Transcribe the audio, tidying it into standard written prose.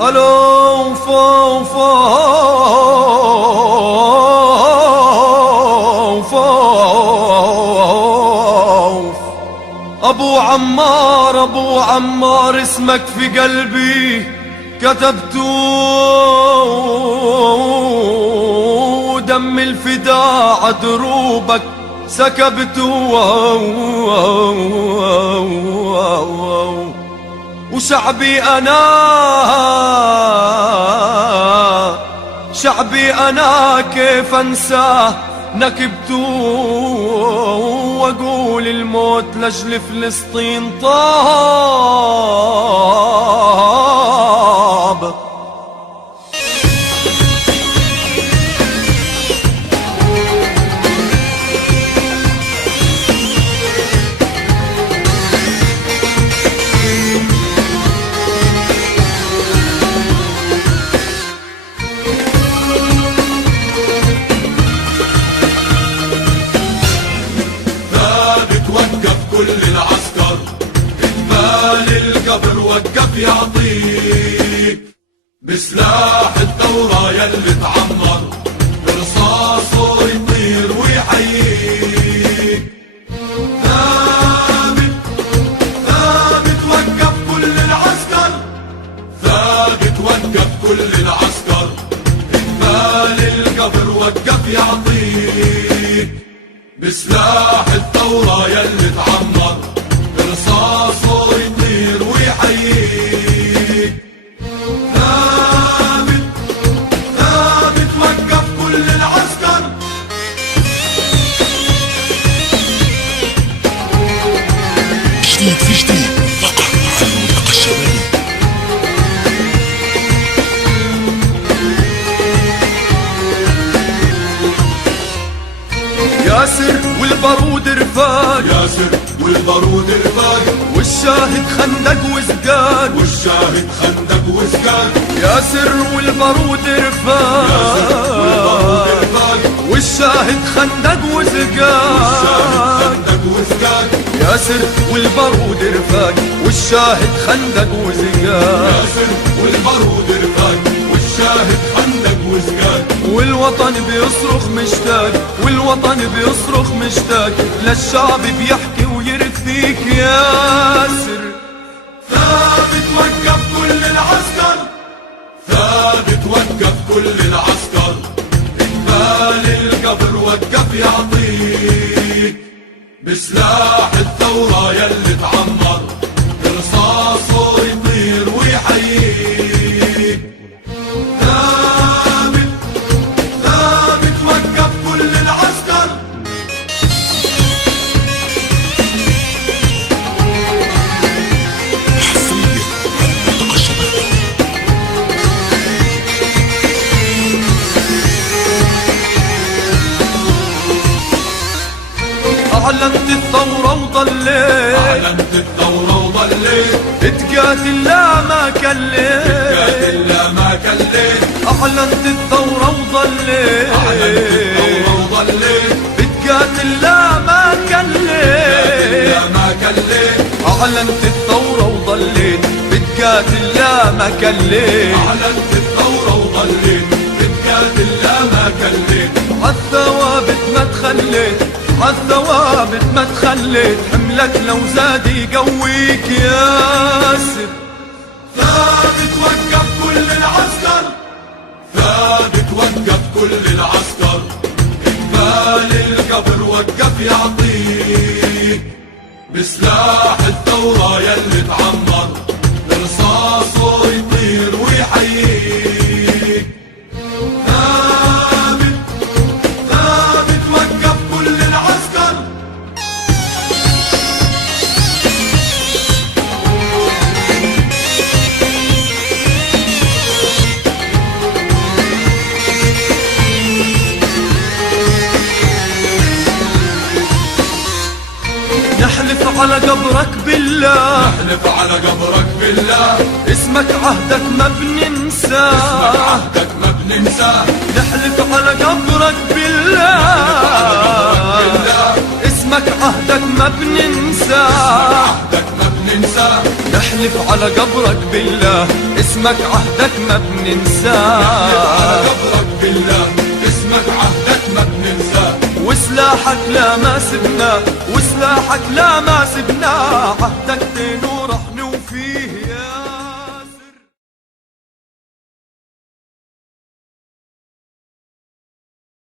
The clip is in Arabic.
ألو فو فو فو أبو عمار أبو عمار اسمك في قلبي كتبتو، دم الفداء عدروبك سكبتو، وشعبي أنا شعبي أنا كيف أنساه نكبتو، وأقول الموت لأجل فلسطين طاب. كل العسكر إقبال القبر وقف يعطيك بسلاح الثورة يلي تعمر برصاصه يطير ويحييك. ثابت ثابت وقف كل العسكر، ثابت وقف كل العسكر إقبال القبر وقف يعطيك بسلاح الثورة يلي تعمر برصاصه يطير ويحييك. ثابت ثابت وقف كل العسكر. جديد في جديد فقط على المنطقة الشمالية. ياسر والبارود رفاق، ياسر والبارود رفاق، والشاهد خندق وزقاق، والشاهد خندق وزقاق. ياسر والبارود رفاق، ياسر والبارود رفاق، والشاهد خندق وزقاق، خندق وزقاق. ياسر والبارود رفاق، والشاهد خندق وزقاق، ياسر والبارود رفاق، والشاهد خندق وزقاق. والوطن بيصرخ مشتاق، والوطن بيصرخ مشتاق للشعب بيحكي ويرثيك ياسر. ثابت وقف كل العسكر، ثابت وقف كل العسكر إقبال القبر وقف يعطيك بسلاح الثورة يلي تعمر برصاصه يطير ويحييك. ثابت ثابت وقف كل العسكر. حصريا على المنطقة الشمالية. أعلنت الثورة وضليت، أعلنت الثورة وضليت تقاتل لا ما كليت، تقاتل لا ما كليت. أعلنت الثورة وضليت، أعلنت الثورة وضليت تقاتل لا ما كليت، لا ما كليت. أعلنت الثورة وضليت، بتقاتل لا ما كليت، أعلنت الثورة وضليت تقاتل لا ما كليت. عالثوابت ما تخليت، عالثوابت ما تخليت، حملك لو زاد يقويك ياسر. ثابت وقف كل العسكر، ثابت وقف كل العسكر إقبال القبر وقف يعطيك بسلاح الثورة يلي تعمر برصاصه يطير ويحييك. ثابت ثابت وقف كل العسكر. نحلف على قبرك بالله، نحلف على قبرك بالله، اسمك عهدك ما بننساه، اسمك عهدك ما بننساه. نحلف على قبرك بالله، اسمك عهدك ما بننساه، عهدك ما بننساه. نحلف على قبرك بالله اسمك عهدك ما بننساه. نحلف على قبرك بالله اسمك عهدك ما بننساه. وسلاحك لا ما سبناه، وسلاحك لا ما سبناه، عهدك دين ورحمة